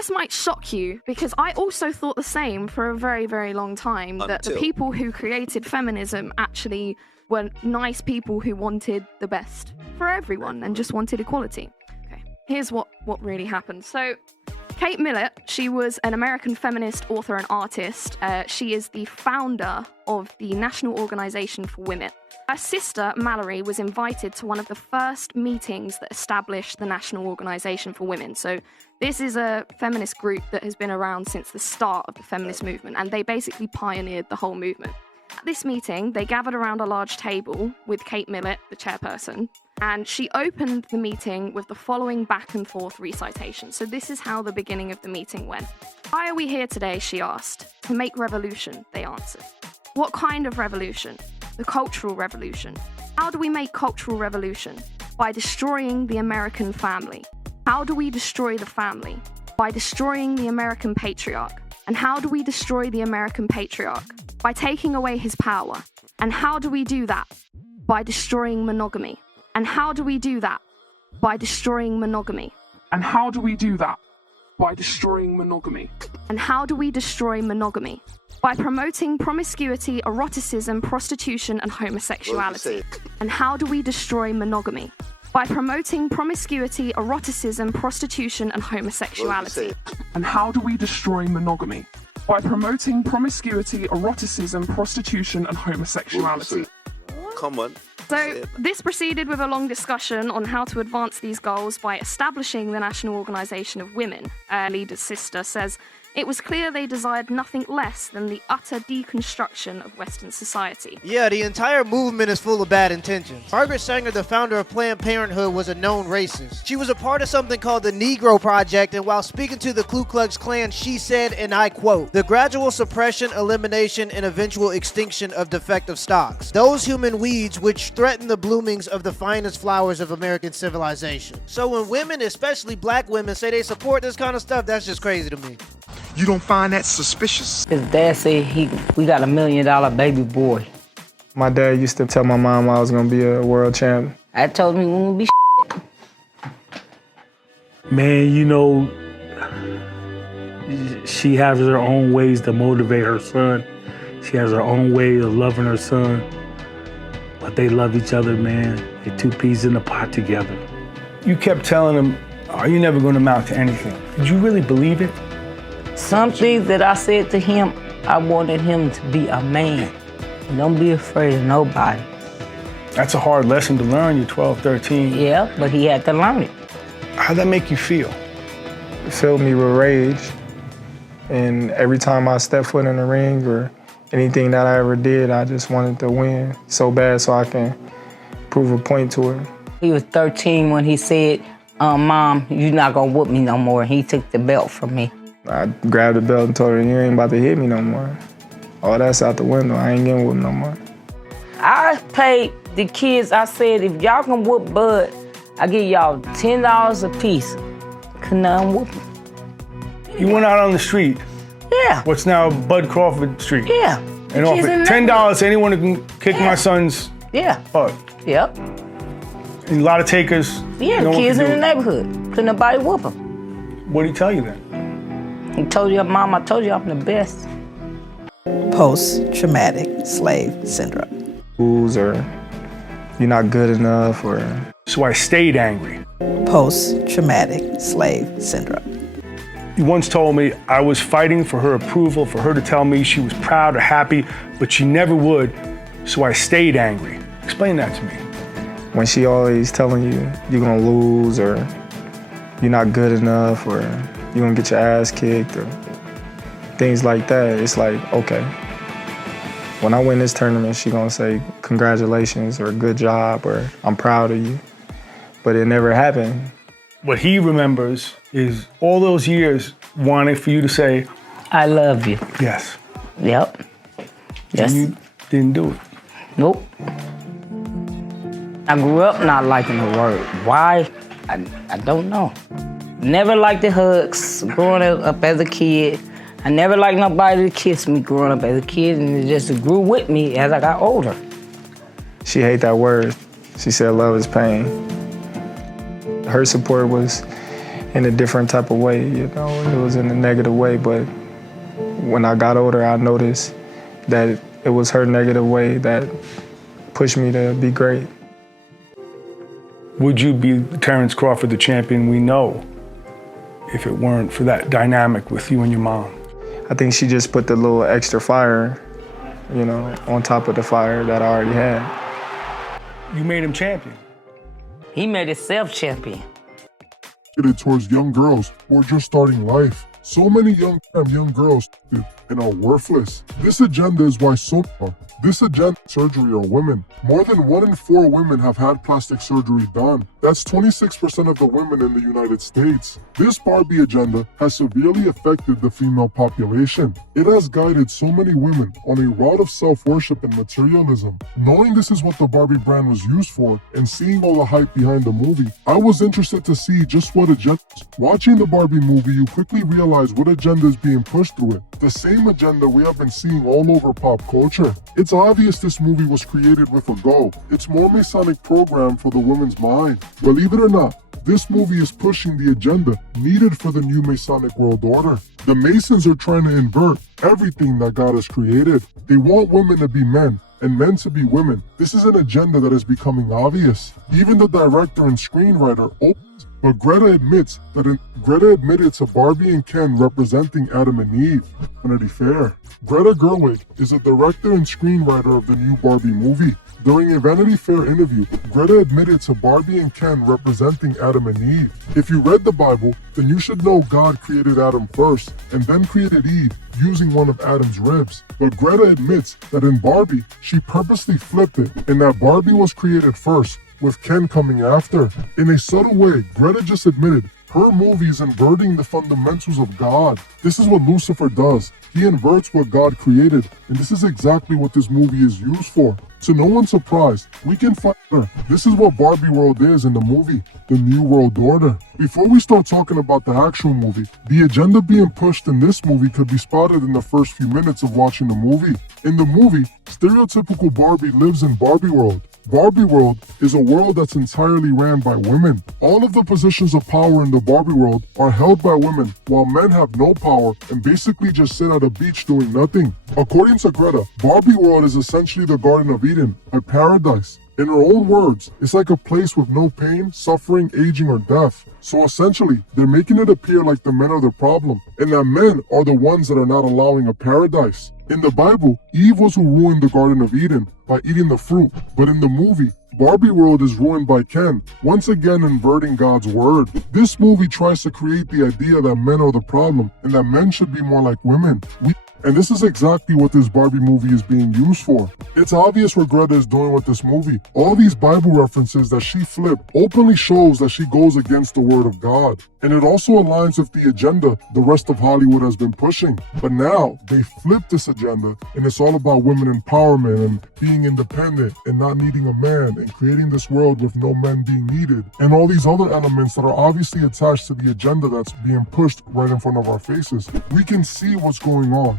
this might shock you, because I also thought the same for a very, very long time, that the people who created feminism actually were nice people who wanted the best for everyone and just wanted equality. Okay, here's what really happened. So, Kate Millett, she was an American feminist, author, and artist. She is the founder of the National Organization for Women. Her sister, Mallory, was invited to one of the first meetings that established the National Organization for Women. So this is a feminist group that has been around since the start of the feminist movement, and they basically pioneered the whole movement. At this meeting, they gathered around a large table with Kate Millett, the chairperson, and she opened the meeting with the following back and forth recitation. So this is how the beginning of the meeting went. Why are we here today, she asked. To make revolution, they answered. What kind of revolution? The cultural revolution. How do we make cultural revolution? By destroying the American family. How do we destroy the family? By destroying the American patriarch. And how do we destroy the American patriarch? By taking away his power. And how do we do that? By destroying monogamy. And how do we do that? By destroying monogamy. And how do we do that? By destroying monogamy. And how do we destroy monogamy? By promoting promiscuity, eroticism, prostitution, and homosexuality. And how do we destroy monogamy? By promoting promiscuity, eroticism, prostitution, and homosexuality. And how do we destroy monogamy? By promoting promiscuity, eroticism, prostitution, and homosexuality. Come on. So this proceeded with a long discussion on how to advance these goals by establishing the National Organization of Women. Leader's sister says, it was clear they desired nothing less than the utter deconstruction of Western society. Yeah, the entire movement is full of bad intentions. Margaret Sanger, the founder of Planned Parenthood, was a known racist. She was a part of something called the Negro Project, and while speaking to the Ku Klux Klan, she said, and I quote, "The gradual suppression, elimination, and eventual extinction of defective stocks. Those human weeds which threaten the bloomings of the finest flowers of American civilization." So when women, especially black women, say they support this kind of stuff, that's just crazy to me. You don't find that suspicious? His dad said we got $1 million baby boy. My dad used to tell my mom I was gonna be a world champ. I told him we won't be Man, you know, she has her own ways to motivate her son. She has her own way of loving her son. But they love each other, man. They're two peas in a pot together. You kept telling him, "Are you never gonna amount to anything?" Did you really believe it? Some things that I said to him, I wanted him to be a man. Don't be afraid of nobody. That's a hard lesson to learn. You're 12, 13. Yeah, but he had to learn it. How'd that make you feel? It filled me with rage. And every time I stepped foot in the ring or anything that I ever did, I just wanted to win so bad so I can prove a point to her. He was 13 when he said, Mom, you're not gonna whoop me no more. He took the belt from me. I grabbed the belt and told her, you ain't about to hit me no more. Oh, that's out the window. I ain't getting whooped no more. I paid the kids, I said, if y'all can whoop Bud, I give y'all $10 a piece. Couldn't none whoop him. You went out on the street. Yeah. What's now Bud Crawford Street. Yeah. And offered $10 to anyone who can kick my son's butt. Yep. And a lot of takers. Yeah, no kids in the neighborhood. Couldn't nobody whoop him. What did he tell you then? He told you, Mom, I told you I'm the best. Post-traumatic slave syndrome. Or you're not good enough, or... So I stayed angry. Post-traumatic slave syndrome. You once told me I was fighting for her approval, for her to tell me she was proud or happy, but she never would, so I stayed angry. Explain that to me. When she always telling you you're gonna lose, or you're not good enough, or you're gonna get your ass kicked, or things like that, it's like, okay. When I win this tournament, she gonna say, congratulations, or good job, or I'm proud of you. But it never happened. What he remembers is all those years wanting for you to say, I love you. Yes. Yep. Yes. And you didn't do it. Nope. I grew up not liking the word. Why? I don't know. Never liked the hugs growing up as a kid. I never liked nobody to kiss me growing up as a kid, and it just grew with me as I got older. She hated that word. She said love is pain. Her support was in a different type of way, you know. It was in a negative way, but when I got older, I noticed that it was her negative way that pushed me to be great. Would you be Terrence Crawford, the champion we know, if it weren't for that dynamic with you and your mom? I think she just put the little extra fire, you know, on top of the fire that I already had. You made him champion. He made himself champion. Towards young girls who are just starting life. So many young girls and are worthless. This agenda is why this agenda surgery are women. More than 1 in 4 women have had plastic surgery done. That's 26% of the women in the United States. This Barbie agenda has severely affected the female population. It has guided so many women on a route of self-worship and materialism. Knowing this is what the Barbie brand was used for and seeing all the hype behind the movie, I was interested to see just what agenda. Watching the Barbie movie, you quickly realize what agenda is being pushed through it. The same agenda we have been seeing all over pop culture. It's obvious this movie was created with a goal. It's more Masonic program for the women's mind. Believe it or not, this movie is pushing the agenda needed for the new Masonic world order. The Masons are trying to invert everything that God has created. They want women to be men and men to be women. This is an agenda that is becoming obvious. Even the director and screenwriter opens, but Greta admitted to Barbie and Ken representing Adam and Eve. Vanity Fair. Greta Gerwig is a director and screenwriter of the new Barbie movie. During a Vanity Fair interview, Greta admitted to Barbie and Ken representing Adam and Eve. If you read the Bible, then you should know God created Adam first and then created Eve using one of Adam's ribs. But Greta admits that in Barbie, she purposely flipped it and that Barbie was created first, with Ken coming after. In a subtle way, Greta just admitted her movie is inverting the fundamentals of God. This is what Lucifer does. He inverts what God created, and this is exactly what this movie is used for. So no one's surprised. We can find her. This is what Barbie World is in the movie, the New World Order. Before we start talking about the actual movie, the agenda being pushed in this movie could be spotted in the first few minutes of watching the movie. In the movie, stereotypical Barbie lives in Barbie World. Barbie World is a world that's entirely ran by women. All of the positions of power in the Barbie world are held by women, while men have no power and basically just sit at a beach doing nothing. According to Greta, Barbie World is essentially the Garden of Eden, a paradise. In her own words, it's like a place with no pain, suffering, aging, or death. So essentially, they're making it appear like the men are the problem, and that men are the ones that are not allowing a paradise. In the Bible, Eve was who ruined the Garden of Eden by eating the fruit, but in the movie, Barbie World is ruined by Ken, once again inverting God's word. This movie tries to create the idea that men are the problem and that men should be more like women. And this is exactly what this Barbie movie is being used for. It's obvious what Greta is doing with this movie. All these Bible references that she flipped openly shows that she goes against the word of God. And it also aligns with the agenda the rest of Hollywood has been pushing. But now, they flipped this agenda, and it's all about women empowerment and being independent and not needing a man and creating this world with no men being needed. And all these other elements that are obviously attached to the agenda that's being pushed right in front of our faces. We can see what's going on.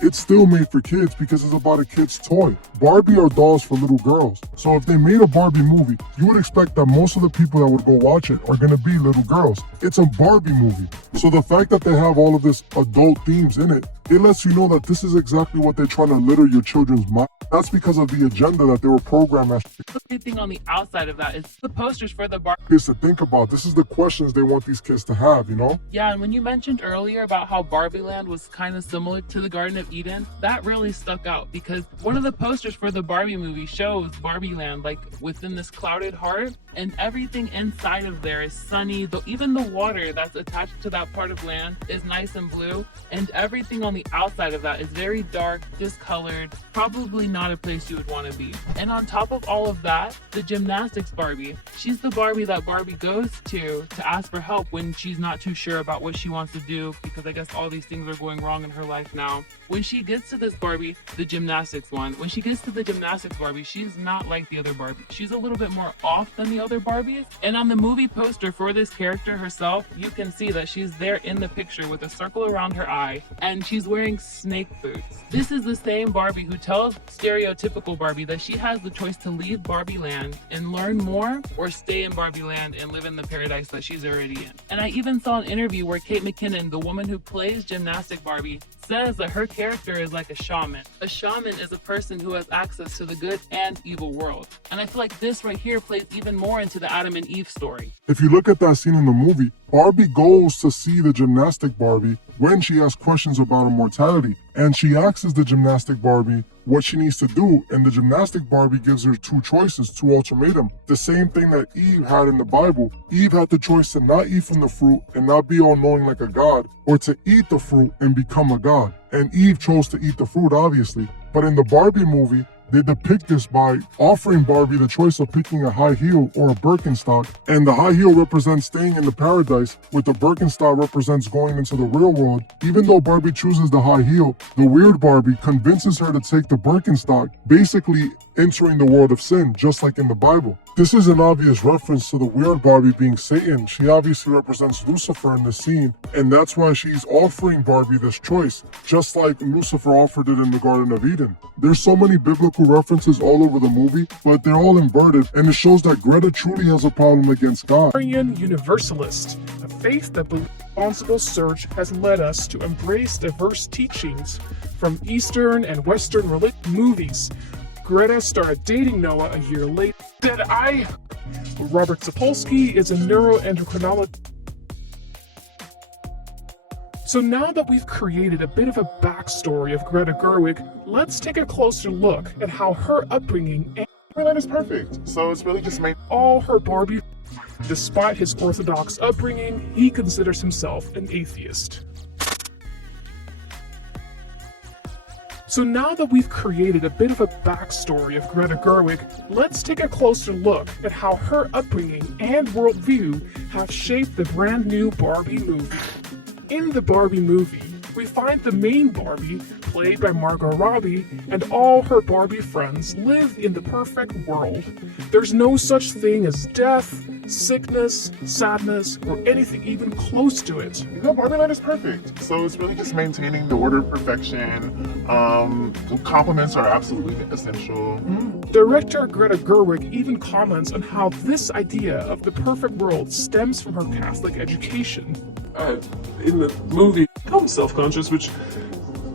It's still made for kids because it's about a kid's toy. Barbie are dolls for little girls. So if they made a Barbie movie, you would expect that most of the people that would go watch it are gonna be little girls. It's a Barbie movie. So the fact that they have all of this adult themes in it, it lets you know that this is exactly what they're trying to litter your children's mind. That's because of the agenda that they were programmed as. The only thing on the outside of that is the posters for the Barbie. Kids to think about. This is the questions they want these kids to have, you know? Yeah, and when you mentioned earlier about how Barbie Land was kind of similar to the Garden of Eden, that really stuck out because one of the posters for the Barbie movie shows Barbie Land like within this clouded heart, and everything inside of there is sunny. Even the water that's attached to that part of land is nice and blue, and everything on the outside of that is very dark, discolored, probably not a place you would want to be. And on top of all of that, the gymnastics Barbie, she's the Barbie that Barbie goes to ask for help when she's not too sure about what she wants to do, because I guess all these things are going wrong in her life now. When she gets to this Barbie, the gymnastics one, when she gets to the gymnastics Barbie, she's not like the other Barbie. She's a little bit more off than the other Barbies. And on the movie poster for this character herself, you can see that she's there in the picture with a circle around her eye, and she's wearing snake boots. This is the same Barbie who tells stereotypical Barbie that she has the choice to leave Barbie Land and learn more, or stay in Barbie Land and live in the paradise that she's already in. And I even saw an interview where Kate McKinnon, the woman who plays Gymnastic Barbie, says that her character is like a shaman. A shaman is a person who has access to the good and evil world. And I feel like this right here plays even more into the Adam and Eve story. If you look at that scene in the movie, Barbie goes to see the gymnastic Barbie when she has questions about immortality. And she asks the gymnastic Barbie what she needs to do. And the gymnastic Barbie gives her two choices, two ultimatums. The same thing that Eve had in the Bible. Eve had the choice to not eat from the fruit and not be all-knowing like a god, or to eat the fruit and become a god. And Eve chose to eat the fruit, obviously. But in the Barbie movie, they depict this by offering Barbie the choice of picking a high heel or a Birkenstock, and the high heel represents staying in the paradise, with the Birkenstock represents going into the real world. Even though Barbie chooses the high heel, the weird Barbie convinces her to take the Birkenstock, basically entering the world of sin, just like in the Bible. This is an obvious reference to the weird Barbie being Satan. She obviously represents Lucifer in the scene, and that's why she's offering Barbie this choice, just like Lucifer offered it in the Garden of Eden. There's so many biblical references all over the movie, but they're all inverted, and it shows that Greta truly has a problem against God. Aryan Universalist, a faith that believes responsible search has led us to embrace diverse teachings from Eastern and Western religious movies. Greta started dating Noah a year later. Robert Sapolsky is a neuroendocrinologist. So now that we've created a bit of a backstory of Greta Gerwig, let's take a closer look at how her upbringing and Barbie Land is perfect. So it's really just made all her Barbie. Despite his orthodox upbringing, he considers himself an atheist. So now that we've created a bit of a backstory of Greta Gerwig, let's take a closer look at how her upbringing and worldview have shaped the brand new Barbie movie. In the Barbie movie, we find the main Barbie, played by Margot Robbie, and all her Barbie friends live in the perfect world. There's no such thing as death, sickness, sadness, or anything even close to it. Barbie Land is perfect. So it's really just maintaining the order of perfection. Compliments are absolutely essential. Director Greta Gerwig even comments on how this idea of the perfect world stems from her Catholic education. In the movie, I'm self-conscious, which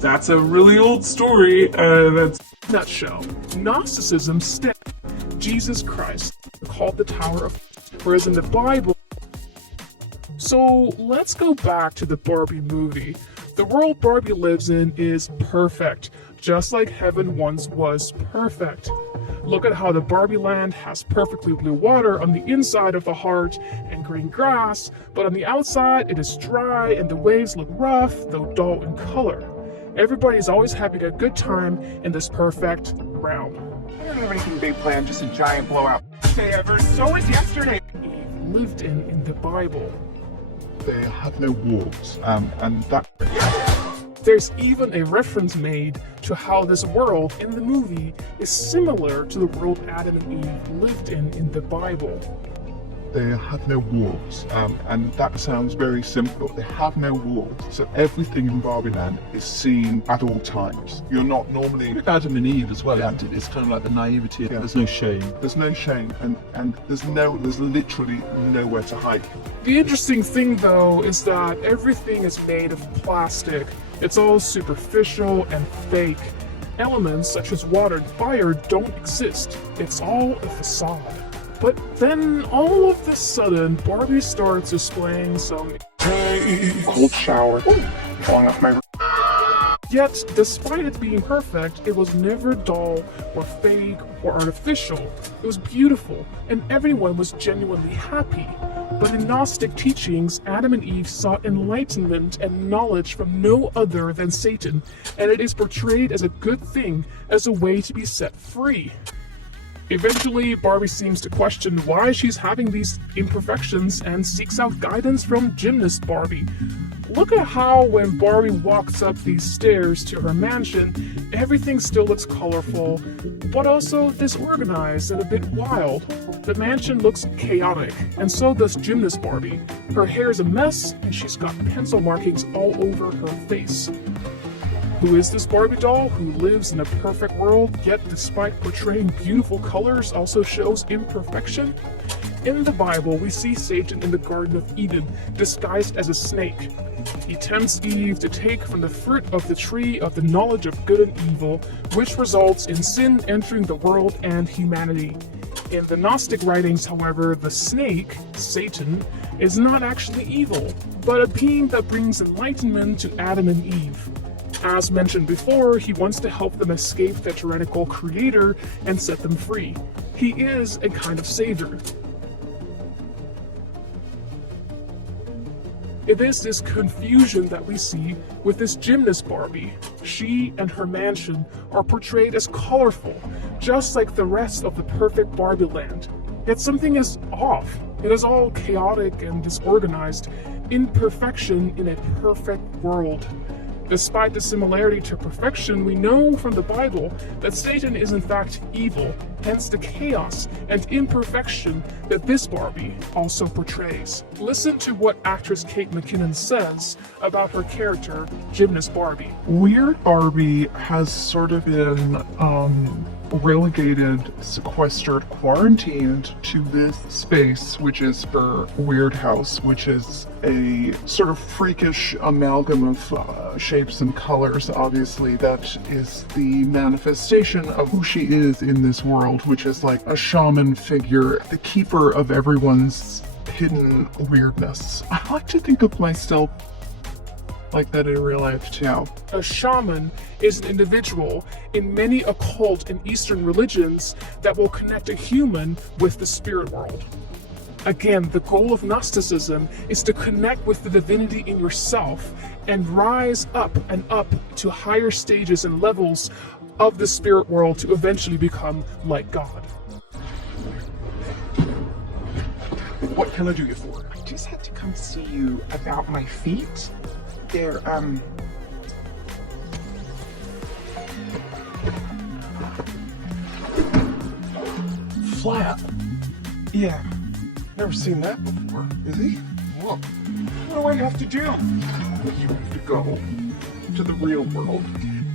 that's a really old story. That's nutshell. Gnosticism stems from Jesus Christ, called the Tower of, whereas in the Bible. So let's go back to the Barbie movie. The world Barbie lives in is perfect, just like heaven once was perfect. Look at how the Barbie Land has perfectly blue water on the inside of the heart and green grass, but on the outside it is dry and the waves look rough, though dull in color. Everybody's always having a good time in this perfect realm. I don't have anything big planned, just a giant blowout. Day ever, so was yesterday. Eve lived in the Bible. They have no walls, and that... There's even a reference made to how this world in the movie is similar to the world Adam and Eve lived in the Bible. They have no walls, and that sounds very simple. They have no walls, so everything in Barbie Land is seen at all times. You're not normally... Adam and Eve as well, isn't it? It's kind of like the naivety. Yeah. There's no shame. There's no shame, and there's literally nowhere to hide. The interesting thing, though, is that everything is made of plastic. It's all superficial and fake. Elements such as water and fire don't exist. It's all a facade. But then, all of a sudden, Barbie starts displaying some cold shower, falling off my... Yet, despite it being perfect, it was never dull or fake or artificial. It was beautiful, and everyone was genuinely happy. But in Gnostic teachings, Adam and Eve sought enlightenment and knowledge from no other than Satan, and it is portrayed as a good thing, as a way to be set free. Eventually, Barbie seems to question why she's having these imperfections and seeks out guidance from gymnast Barbie. Look at how when Barbie walks up these stairs to her mansion, everything still looks colorful, but also disorganized and a bit wild. The mansion looks chaotic, and so does gymnast Barbie. Her hair is a mess, and she's got pencil markings all over her face. Who is this Barbie doll who lives in a perfect world, yet despite portraying beautiful colors also shows imperfection? In the Bible, we see Satan in the Garden of Eden, disguised as a snake. He tempts Eve to take from the fruit of the tree of the knowledge of good and evil, which results in sin entering the world and humanity. In the Gnostic writings, however, the snake, Satan, is not actually evil, but a being that brings enlightenment to Adam and Eve. As mentioned before, he wants to help them escape their tyrannical creator and set them free. He is a kind of savior. It is this confusion that we see with this gymnast Barbie. She and her mansion are portrayed as colorful, just like the rest of the perfect Barbie land. Yet something is off. It is all chaotic and disorganized, imperfection in a perfect world. Despite the similarity to perfection, we know from the Bible that Satan is in fact evil, hence the chaos and imperfection that this Barbie also portrays. Listen to what actress Kate McKinnon says about her character, Gymnast Barbie. Weird Barbie has sort of been relegated, sequestered, quarantined to this space, which is her weird house, which is a sort of freakish amalgam of shapes and colors. Obviously, that is the manifestation of who she is in this world, which is like a shaman figure, the keeper of everyone's hidden weirdness. I like to think of myself like that in real life too. A shaman is an individual in many occult and Eastern religions that will connect a human with the spirit world. Again, the goal of Gnosticism is to connect with the divinity in yourself and rise up and up to higher stages and levels of the spirit world to eventually become like God. What can I do you for? I just had to come see you about my feet. They're, flat. Yeah, never seen that before. Is he? What do I have to do? You have to go to the real world.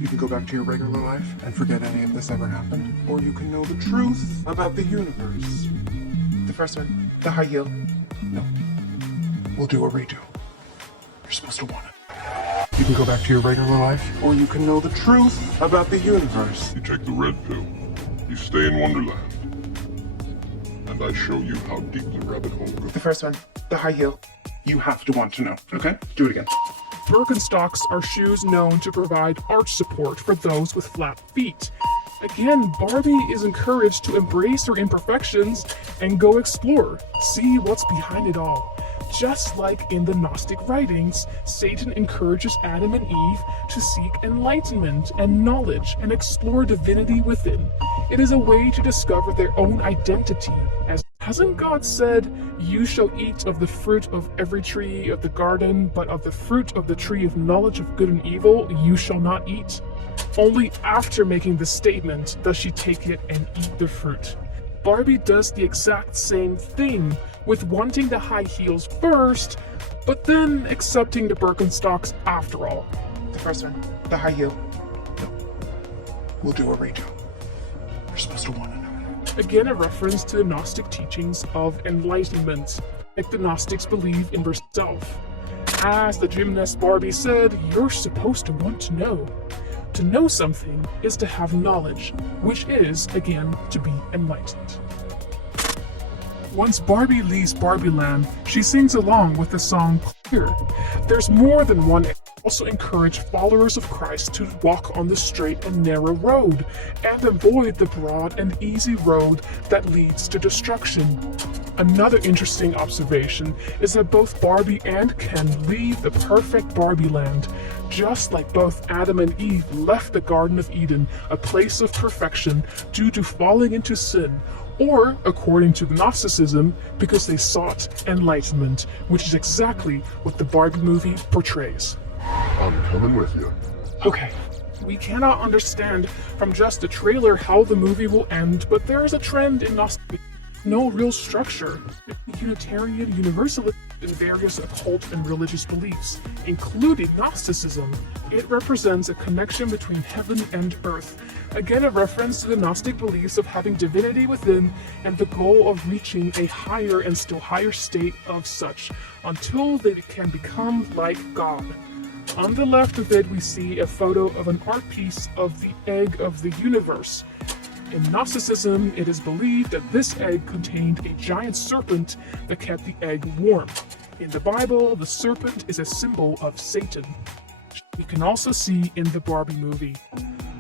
You can go back to your regular life and forget any of this ever happened, or you can know the truth about the universe. The first one, the high heel. No, we'll do a redo. You're supposed to want it. You can go back to your regular life, or you can know the truth about the universe. You take the red pill, you stay in Wonderland, and I show you how deep the rabbit hole goes. The first one, the high heel. You have to want to know, okay? Do it again. Birkenstocks are shoes known to provide arch support for those with flat feet. Again, Barbie is encouraged to embrace her imperfections and go explore, see what's behind it all. Just like in the Gnostic writings, Satan encourages Adam and Eve to seek enlightenment and knowledge and explore divinity within. It is a way to discover their own identity. As hasn't God said, "You shall eat of the fruit of every tree of the garden, but of the fruit of the tree of knowledge of good and evil you shall not eat"? Only after making the statement does she take it and eat the fruit. Barbie does the exact same thing, with wanting the high heels first, but then accepting the Birkenstocks after all. The first one, the high heel. No, we'll do a redo. You're supposed to want to know. Again, a reference to the Gnostic teachings of enlightenment, like the Gnostics believe in herself. As the gymnast Barbie said, you're supposed to want to know. To know something is to have knowledge, which is, again, to be enlightened. Once Barbie leaves Barbie Land, she sings along with the song Clear. There's more than one. Also encourage followers of Christ to walk on the straight and narrow road and avoid the broad and easy road that leads to destruction. Another interesting observation is that both Barbie and Ken leave the perfect Barbie Land, just like both Adam and Eve left the Garden of Eden, a place of perfection, due to falling into sin, or, according to Gnosticism, because they sought enlightenment, which is exactly what the Barbie movie portrays. I'm coming with you. Okay, we cannot understand from just the trailer how the movie will end, but there is a trend in Gnosticism. No real structure. Unitarian Universalist in various occult and religious beliefs, including Gnosticism. It represents a connection between heaven and earth, again a reference to the Gnostic beliefs of having divinity within and the goal of reaching a higher and still higher state of such, until they can become like God. On the left of it, we see a photo of an art piece of the egg of the universe. In Gnosticism, it is believed that this egg contained a giant serpent that kept the egg warm. In the Bible, the serpent is a symbol of Satan. You can also see in the Barbie movie.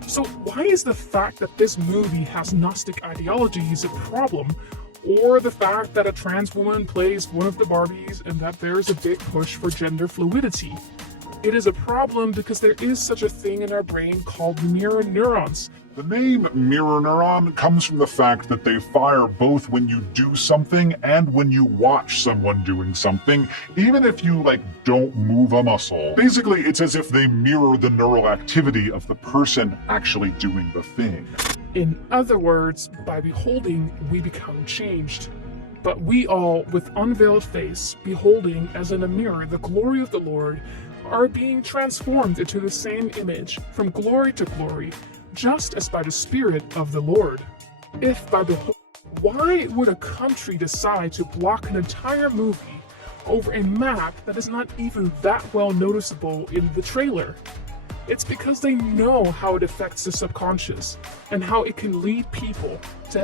So why is the fact that this movie has Gnostic ideologies a problem, or the fact that a trans woman plays one of the Barbies and that there's a big push for gender fluidity? It is a problem because there is such a thing in our brain called mirror neurons. The name mirror neuron comes from the fact that they fire both when you do something and when you watch someone doing something, even if you don't move a muscle. Basically, it's as if they mirror the neural activity of the person actually doing the thing. In other words, by beholding, we become changed. But we all, with unveiled face, beholding as in a mirror the glory of the Lord, are being transformed into the same image, from glory to glory, just as by the Spirit of the Lord. If by beholding, why would a country decide to block an entire movie over a map that is not even that well noticeable in the trailer? It's because they know how it affects the subconscious and how it can lead people to